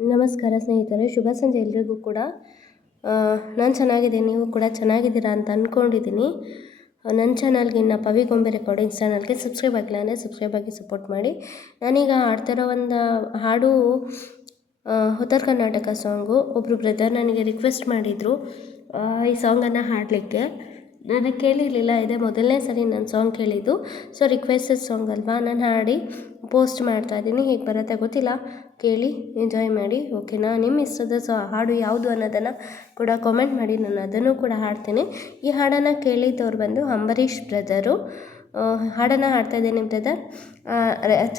ನಮಸ್ಕಾರ ಸ್ನೇಹಿತರೆ, ಶುಭ ಸಂಜೆ ಎಲ್ರಿಗೂ ಕೂಡ. ನಾನು ಚೆನ್ನಾಗಿದ್ದೀನಿ, ನೀವು ಕೂಡ ಚೆನ್ನಾಗಿದ್ದೀರಾ ಅಂತ ಅಂದ್ಕೊಂಡಿದ್ದೀನಿ. ನನ್ನ ಚಾನಲ್ಗೆ ಇನ್ನು ಪವಿ ಗೊಂಬೆ ರೆಕಾರ್ಡಿಂಗ್ಸ್ ಚಾನಲ್ಗೆ ಸಬ್ಸ್ಕ್ರೈಬ್ ಆಗಿಲ್ಲ ಅಂದರೆ ಸಬ್ಸ್ಕ್ರೈಬ್ ಆಗಿ ಸಪೋರ್ಟ್ ಮಾಡಿ. ನಾನೀಗ ಹಾಡ್ತಿರೋ ಒಂದು ಹಾಡು ಉತ್ತರ ಕರ್ನಾಟಕ ಸಾಂಗು. ಒಬ್ಬರು ಬ್ರದರ್ ನನಗೆ ರಿಕ್ವೆಸ್ಟ್ ಮಾಡಿದರು ಈ ಸಾಂಗನ್ನು ಹಾಡಲಿಕ್ಕೆ. ನನಗೆ ಕೇಳಿರಲಿಲ್ಲ, ಇದೇ ಮೊದಲನೇ ಸರಿ ನಾನು ಸಾಂಗ್ ಕೇಳಿದ್ದು. ಸೊ ರಿಕ್ವೆಸ್ಟೆಡ್ ಸಾಂಗ್ ಅಲ್ವಾ, ನಾನು ಹಾಡಿ ಪೋಸ್ಟ್ ಮಾಡ್ತಾಯಿದ್ದೀನಿ. ಹೇಗೆ ಬರುತ್ತೆ ಗೊತ್ತಿಲ್ಲ, ಕೇಳಿ ಎಂಜಾಯ್ ಮಾಡಿ, ಓಕೆನಾ? ನಿಮ್ಮ ಇಷ್ಟದ ಹಾಡು ಯಾವುದು ಅನ್ನೋದನ್ನು ಕೂಡ ಕಾಮೆಂಟ್ ಮಾಡಿ, ನಾನು ಅದನ್ನು ಕೂಡ ಹಾಡ್ತೀನಿ. ಈ ಹಾಡನ್ನು ಕೇಳಿದ್ದವ್ರು ಬಂದು ಅಂಬರೀಷ್ ಬ್ರದರು. ಹಾಡನ್ನು ಹಾಡ್ತಾಯಿದ್ದೀನಿ ಬ್ರದರ್,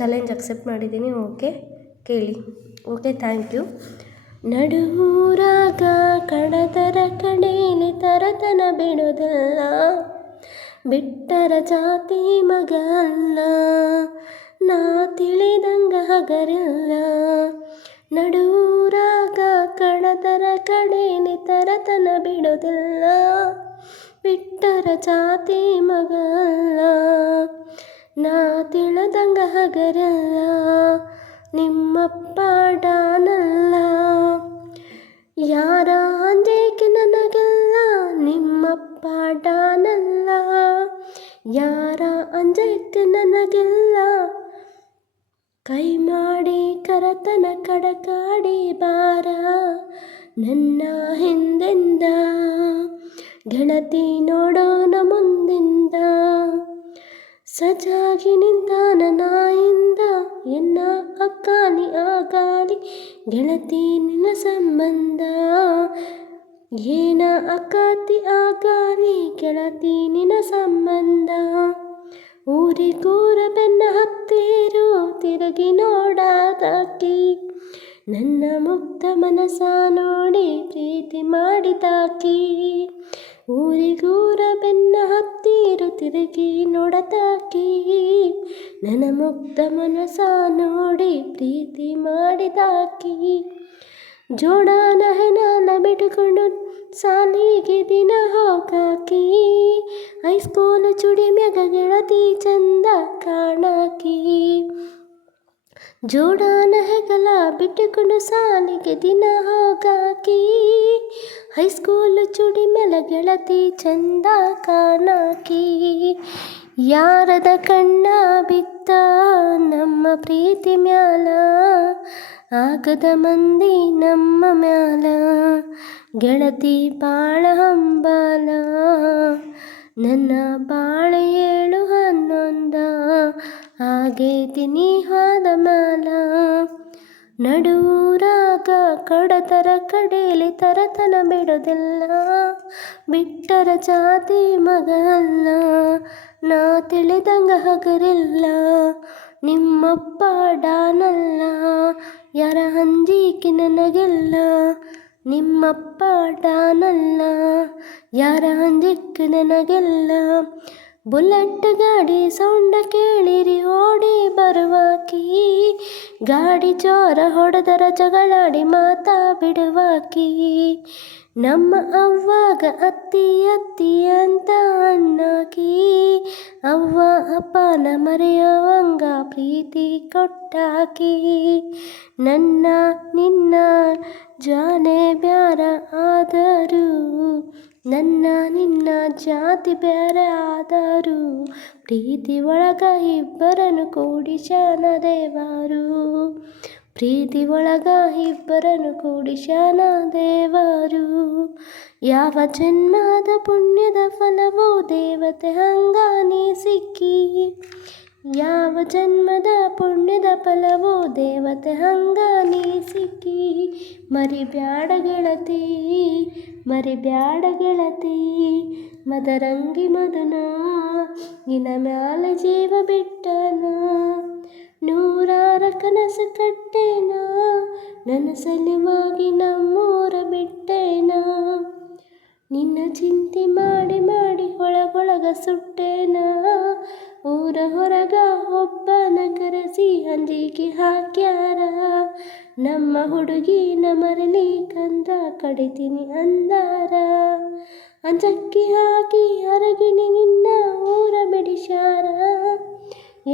ಚಾಲೆಂಜ್ ಅಕ್ಸೆಪ್ಟ್ ಮಾಡಿದ್ದೀನಿ. ಓಕೆ, ಕೇಳಿ. Okay, thank you. ನಡುರಾಗ ಕಡತರ ಕಡೇಲಿ ತರತನ ಬಿಡೋದಲ್ಲ, ಬಿಟ್ಟರ ಜಾತಿ ಮಗ ಅಲ್ಲ, ನಾ ತಿಳಿದಂಗ ಹಗರಲ್ಲ. ನಡುರಾಗ ಕಡತರ ಕಡೇಲಿ ತರತನ ಬಿಡೋದಿಲ್ಲ, ಬಿಟ್ಟರ ಜಾತಿ ಮಗ ಅಲ್ಲ, ನಾ ತಿಳಿದಂಗ ಹಗರಲ್ಲ, ನಿಮ್ಮಪ್ಪ ಡಾನಲ್ಲ. ಯಾರ ಅಂಜೇಕೆ ನನಗೆಲ್ಲ, ನಿಮ್ಮಪ್ಪ ಡಾನಲ್ಲ. ಯಾರ ಅಂಜೇಕೆ ನನಗೆಲ್ಲ, ಕೈ ಮಾಡಿ ಕರತನ ಕಡಕಾಡಿ ಬಾರ ನನ್ನ ಹಿಂದಿಂದ. ಗೆಳತಿ ನೋಡೋಣ ಮುಂದಿಂದ, ಸಜಾಗಿ ನಿಂತಾನ ನಾಯಿಂದ. ಎನ್ನ ಅಕ್ಕಾಲಿ ಆಗಾಲಿ ಗೆಳತಿ ನಿನ್ನ ಸಂಬಂಧ, ಏನ ಅಕ್ಕಾತಿ ಆಗಾಲಿ ಗೆಳತಿ ನಿನ್ನ ಸಂಬಂಧ. ಊರಿಗೂರ ಬೆನ್ನ ಹತ್ತಿರು ತಿರುಗಿ ನೋಡಾದಾಕಿ, ನನ್ನ ಮುಗ್ಧ ಮನಸ ನೋಡಿ ಪ್ರೀತಿ ಮಾಡಿದಾಕಿ. ಊರಿಗೂರ ಬೆನ್ನ ಹತ್ತಿರು ತಿರುಗಿ ನೋಡತಾಕಿ, ನನ್ನ ಮುಗ್ಧ ಮನಸ ನೋಡಿ ಪ್ರೀತಿ ಮಾಡಿದಾಕಿ. ಜೋಡಾನ ಹೆಣಾಲ ಬಿಟ್ಟುಕೊಂಡು ಸಾಲಿಗೆ ದಿನ ಹೋಗಾಕಿ, ಹೈಸ್ಕೂಲ್ ಚುಡಿ ಮ್ಯಾಗ ಗೆಳತಿ ಚಂದ ಕಾಣಾಕಿ. ಜೋಡಾನ ಹೆಗಲ ಬಿಟ್ಟುಕೊಂಡು ಸಾಲಿಗೆ ದಿನ ಹೋಗಾಕಿ, ಹೈಸ್ಕೂಲ್ ಚುಡಿ ಮೇಲ ಗೆಳತಿ ಚಂದ ಕಾಣಾಕಿ. ಯಾರದ ಕಣ್ಣ ಬಿತ್ತ ನಮ್ಮ ಪ್ರೀತಿ ಮ್ಯಾಲ, ಆಗದ ಮಂದಿ ನಮ್ಮ ಮ್ಯಾಲ, ಗೆಳತಿ ಬಾಳ ಹಂಬಲ. ನನ್ನ ಬಾಳ 7-11 ಆಗೇತಿ ನೀ ಹೋದ ಮ್ಯಾಲ. ನಡುರಾಗ ಕಡತರ ಕಡೇಲಿ ತರತನ ಬಿಡೋದಿಲ್ಲ, ಬಿಟ್ಟರ ಜಾತಿ ಮಗ ಅಲ್ಲ, ನಾ ತಿಳಿದಂಗ ಹಗರಿಲ್ಲ, ನಿಮ್ಮಪ್ಪ ಡಾನಲ್ಲ. ಯಾರ ಅಂಜಿಕೆ ನನಗೆಲ್ಲ, ನಿಮ್ಮಪ್ಪ ಡಾನಲ್ಲ. ಯಾರ ಅಂಜಿಕೆ ನನಗೆಲ್ಲ. ಬುಲೆಟ್ ಗಾಡಿ ಸೌಂಡ ಕೇಳಿರಿ ಓಡಿ ಬರುವಾಕಿ, ಗಾಡಿ ಜೋರ ಹೊಡೆದರ ಜಗಳಾಡಿ ಮಾತಾ ಬಿಡುವಾಕಿ. ನಮ್ಮ ಅವ್ವಾಗ ಅತ್ತಿ ಅತ್ತಿ ಅಂತ ಅನ್ನಾಕಿ, ಅವ್ವ ಅಪ್ಪನ ಮರೆಯುವಂಗ ಪ್ರೀತಿ ಕೊಟ್ಟಾಕಿ. ನನ್ನ ನಿನ್ನ ಜಾನೆ ಬ್ಯಾರ ಆದರೂ, ನನ್ನ ನಿನ್ನ ಜಾತಿ ಬೇರೆ ಆದರೂ, ಪ್ರೀತಿ ಒಳಗ ಇಬ್ಬರನ್ನು ಕೂಡಿಸ್ಯಾನ ದೇವರು. ಪ್ರೀತಿ ಒಳಗ ಇಬ್ಬರನ್ನು ಕೂಡಿಸ್ಯಾನ ದೇವರು. ಯಾವ ಜನ್ಮದ ಪುಣ್ಯದ ಫಲವೋ ದೇವತೆ ಹಂಗಾನಿ ಸಿಕ್ಕಿ, ಯಾವ ಜನ್ಮದ ಪುಣ್ಯದ ಫಲವೋ ದೇವತೆ ಹಂಗಾನಿ ಸಿಕ್ಕಿ. ಮರಿಬ್ಯಾಡ ಗೆಳತಿ, ಮರಿಬ್ಯಾಡ ಗೆಳತಿ, ಮದರಂಗಿ ಮದನ ನಿನ ಮ್ಯಾಲ ಜೀವ ಬಿಟ್ಟನ. ನೂರಾರ ಕನಸು ಕಟ್ಟೇನ, ನನ್ನ ಸಲುವಾಗಿ ನಮ್ಮೂರ ಬಿಟ್ಟೇನ. ನಿನ್ನ ಚಿಂತೆ ಮಾಡಿ ಮಾಡಿ ಒಳಗೊಳಗ ಸುಟ್ಟೇನ, ಊರ ಹೊರಗ ಒಬ್ಬನ ಕರೆಸಿ ಅಂಜಿಕೆ ಹಾಕ್ಯಾರ. ನಮ್ಮ ಹುಡುಗಿನ ಮರಳಿ ಕಂದ ಕಡಿತೀನಿ ಅಂದಾರ, ಅಂಜಕ್ಕಿ ಹಾಕಿ ಅರಗಿಣಿ ನಿನ್ನ ಊರ ಬಿಡಿಸ್ಯಾರ.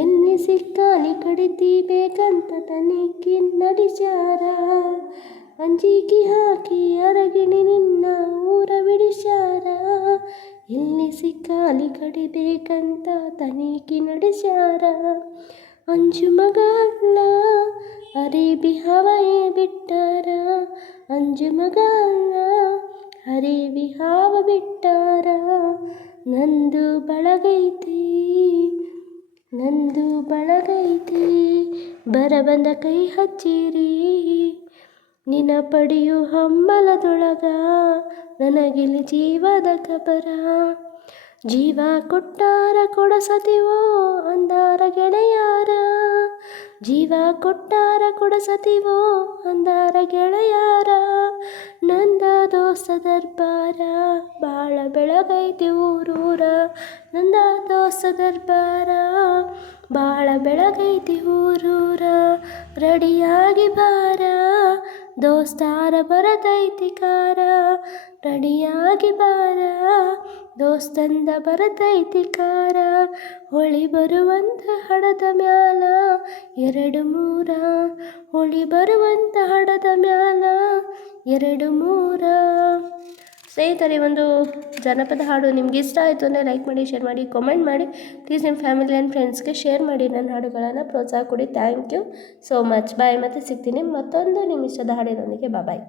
ಎಲ್ಲಿ ಸಿಕ್ಕಾಲಿ ಕಡಿತೀಬೇಕಂತ ತನಿಖೆ ನಡೆಸ್ಯಾರ. ಅಂಜಿಕೆ ಹಾಕಿ ಅರಗಿಣಿ ನಿನ್ನ ಊರ ಬಿಡಿಸ್ಯಾರ. ಎಲ್ಲಿ ಸಿಕ್ಕಾಲಿ ಕಡಿಬೇಕಂತ ತನಿಖೆ ನಡೆಸ್ಯಾರ. ಅಂಜು ಮಗಲ್ಲ ಅರೇಬಿ ಹವಾಯೇ ಬಿಟ್ಟಾರ. ಅಂಜು ಮಗಲ್ಲ ಅರೇಬಿ ಹಾವ ಬಿಟ್ಟಾರ. ನಂದು ಬಳಗೈತಿ ನಂದು ಬಳಗೈತಿ ಬರಬಂದ ಕೈ ಹಚ್ಚಿರಿ. ನಿನ ಪಡೆಯು ಹಂಬಲದೊಳಗ ನನಗಿಲ್ಲಿ ಜೀವದ ಕಬರ. ಜೀವ ಕೊಟ್ಟಾರ ಕೊಡಸತಿವೋ ಅಂದಾರ ಗೆಳೆಯಾರ. ಜೀವ ಕೊಟ್ಟಾರ ಕೊಡಸತಿವೋ ಅಂದಾರ ಗೆಳೆಯಾರ. ನಂದ ದೋಸ್ತ ದರ್ಬಾರ ಬಾಳ ಬೆಳಗೈತಿ ಊರೂರ. ನಂದ ದೋಸ್ತ ದರ್ಬಾರ ಬಾಳ ಬೆಳಗೈತಿ ಊರೂರ. ರೆಡಿಯಾಗಿ ಬಾರ ದೋಸ್ತಾರ ಬರತೈತಿ ಕಾರ. ರೆಡಿಯಾಗಿ ಬಾರ ದೋಸ್ತಂದ ಬರತೈತಿ ಕಾರ. ಹೊಳಿ ಬರುವಂತ ಹಡದ ಮ್ಯಾಲ 2-3 ಹೊಳಿ ಬರುವಂತ ಹಡದ ಮ್ಯಾಲ 2-3. ಸ್ನೇಹಿತರೆ, ಒಂದು ಜನಪದ ಹಾಡು ನಿಮ್ಗೆ ಇಷ್ಟ ಆಯಿತು ಅಂದರೆ ಲೈಕ್ ಮಾಡಿ, ಶೇರ್ ಮಾಡಿ, ಕಾಮೆಂಟ್ ಮಾಡಿ. ಪ್ಲೀಸ್ ನಿಮ್ಮ ಫ್ಯಾಮಿಲಿ ಆ್ಯಂಡ್ ಫ್ರೆಂಡ್ಸ್ಗೆ ಶೇರ್ ಮಾಡಿ. ನನ್ನ ಹಾಡುಗಳನ್ನು ಪ್ರೋತ್ಸಾಹ ಕೊಡಿ. Thank you so much. Bye. ಮತ್ತೆ ಸಿಗ್ತೀನಿ ಮತ್ತೊಂದು ನಿಮ್ಮ ಇಷ್ಟದ ಹಾಡಿನೊಂದಿಗೆ. ಬಾಯ್.